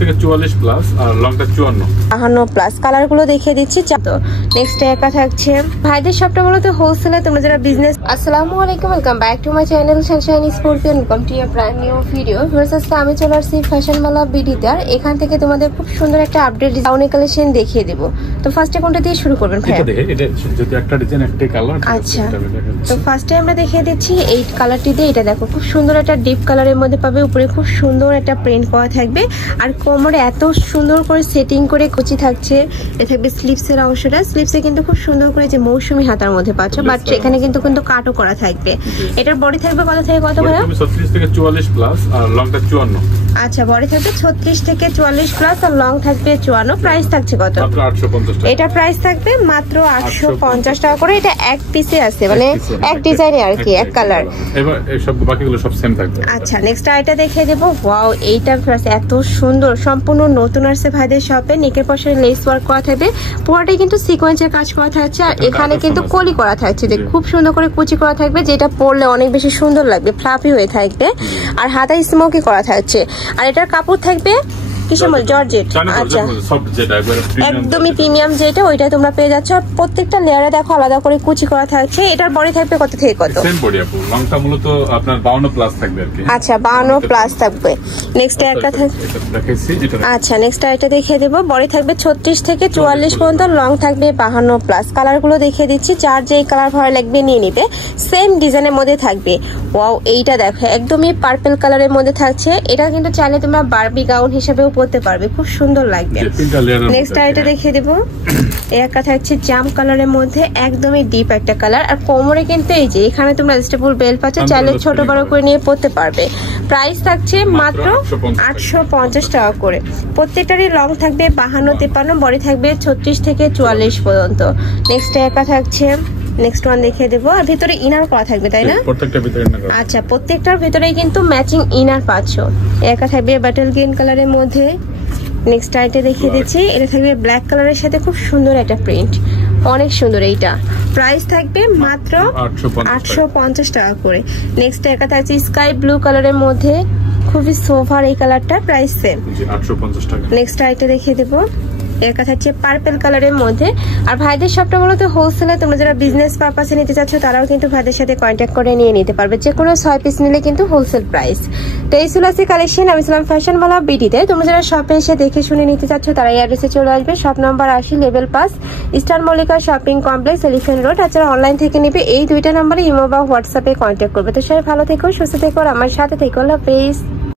থেকে 44 প্লাস আর লংটা 52 plus. Colour গুলো দেখিয়ে দিচ্ছি। তো নেক্সট একা থাকছে ভাইদের শপটা বলতে হোলসেলে তোমরা যারা বিজনেস। আসসালামু আলাইকুম, welcome back to my channel Sunshine scorpion, welcome to a brand new video. আজকে আমি চলে আসছি ফ্যাশন মালা বিডিতে, আর এখান থেকে তোমাদের খুব সুন্দর একটা আপডেট ডিজাইনের কালেকশন দেখিয়ে দেব। তো ফার্স্টে কোনটা দিয়ে শুরু করবেন ভাই? এটা যদি একটা ডিজাইন একটা কালার। আচ্ছা, তো ফার্স্টে আমরা দেখিয়ে দিচ্ছি এই কালারটি দিয়ে। এটা দেখো খুব সুন্দর একটা ডিপ কালারের মধ্যে পাবে, উপরে খুব সুন্দর একটা প্রিন্ট করা থাকবে, আর কোমরে এত সুন্দর করে সেটিং করে কুচি থাকছে। এটা থাকবে স্লিভসের অংশটা, স্লিভসে কিন্তু খুব সুন্দর করে যে মৌসুমী হাতার মধ্যে পাচ্ছ, বাট এখানে কিন্তু কাটও করা থাকবে। এটার বডি থাকবে কত থেকে কত ভাইয়া? 36 থেকে 44 প্লাস আর লংটা 54। আচ্ছা, বডি থাকবে 36 থেকে 44 প্লাস আর লং থাকবে 54। প্রাইস থাকছে কত? মাত্র 850 টাকা। এটা প্রাইস থাকবে মাত্র 850 টাকা করে। এটা এক পিসে আছে, মানে এক ডিজাইনে আর কি, এক কালার। এবার এই সব বাকিগুলো সব সেম থাকবে। আচ্ছা, নেক্সট আইটা দেখিয়ে দেব। ওয়াও, এইটা এত সুন্দর, সম্পূর্ণ নতুন আসছে ভাইদের শপে। নেকের পাশে লেস ওয়ার্ক করা থাকবে, পুরোটাই কিন্তু সিকোয়েন্সের কাজ করা থাকছে, আর এখানে কিন্তু কলি করা থাকছে, যে খুব সুন্দর করে কুচি করা থাকবে, যেটা পরলে অনেক বেশি সুন্দর লাগবে, ফ্লাফি হয়ে থাকবে। আর হাতায় স্মোকি করা থাকছে, আর এটার কাপড় থাকবে কিসের মধ্যে? জর্জেট। আচ্ছা, একদমই প্রিমিয়াম যেটা, ওইটা তোমরা পেয়ে যাচ্ছ। আর প্রত্যেকটা লেয়ারে দেখো আলাদা করে কুচি করা থাকছে। এটার বডি থাকবে কত থেকে কত? সেম বডি আপু, লংটা মূলত আপনার 52 প্লাস থাকবে আর কি। আচ্ছা, 52 প্লাস থাকবে। নেক্সট একটা দেখাইছি এটা। আচ্ছা, নেক্সট এটা দেখিয়ে দেব। বডি থাকবে 36 থেকে 44 পর্যন্ত, লং থাকবে 52 প্লাস। কালার গুলো দেখিয়ে দিচ্ছি, যার যেই কালার ভালো লাগবে নিয়ে নিবে। সেম ডিজাইনের মধ্যে থাকবে। ওয়াও, এইটা দেখো একদমই পার্পল কালারের মধ্যে থাকছে। এটা কিন্তু চাইলে তোমরা বারবি গাউন হিসেবেও পরতে পারবে, খুব সুন্দর লাগবে। নেক্সট এটা দেখিয়ে দেব। একটা থাকছে জাম কালারের মধ্যে, একদমই ডিপ একটা কালার। আর কোমরে কিন্তু এই যে এখানে তোমরা স্টেপল বেল পাচ্ছ, চাইলে ছোট বড় করে নিয়ে পরতে পারবে। প্রাইস থাকছে মাত্র 850 টাকা করে। প্রত্যেকটারই লং থাকবে 52, 53, বডি থাকবে 36 থেকে 44 পর্যন্ত। নেক্সট একা থাকছে, নেক্সট ওয়ান দেখিয়ে দেবো। আর ভিতরে ইনার করা থাকবে, তাই না? প্রত্যেকটা ভিতরে ইনার করা। আচ্ছা, প্রত্যেকটার ভিতরেই কিন্তু ম্যাচিং ইনার পাচ্ছ। একা থাকবে বাটল গ্রিন কালারের মধ্যে। নেক্সট আইটা দেখিয়ে দিচ্ছি, এটা থাকবে ব্ল্যাক কালারের সাথে খুব সুন্দর একটা প্রিন্ট, অনেক সুন্দর। এইটা প্রাইস থাকবে মাত্র 850 টাকা করে। নেক্সট একা থাকছে স্কাই ব্লু কালারের মধ্যে, খুবই সোভার এই কালারটা, প্রাইস সেম 850 টাকা। নেক্সট আইটা দেখিয়ে দেবো। এর কথা হচ্ছে পার্পল কালারের মধ্যে। আর ভাইদের শপটা বলতে হোলসেলে তোমরা যারা বিজনেস পারপাসে নিতে চাচ্ছ, তারাও কিন্তু ভাইদের সাথে কন্ট্যাক্ট করে নিয়ে নিতে পারবে। যে কোনো 6 পিস নিলে কিন্তু হোলসেল প্রাইস। তো এই সুলাসি কালেকশন আমি ছিলাম ফ্যাশন মালা বিডিতে। তোমরা যারা শপে এসে দেখে শুনে নিতে চাচ্ছ, তারা এই অ্যাড্রেসে চলে আসবে। Shop number 80, level 5, eastern Mallika shopping complex, elephant road. আর যারা অনলাইন থেকে নিবে, এই দুইটা নম্বরে ইমো বা হোয়াটসঅ্যাপে কন্ট্যাক্ট করবে। তো সবাই ভালো থেকো, সুস্থ থেকো, আর আমার সাথে থেকো। আল্লাহ হাফেজ।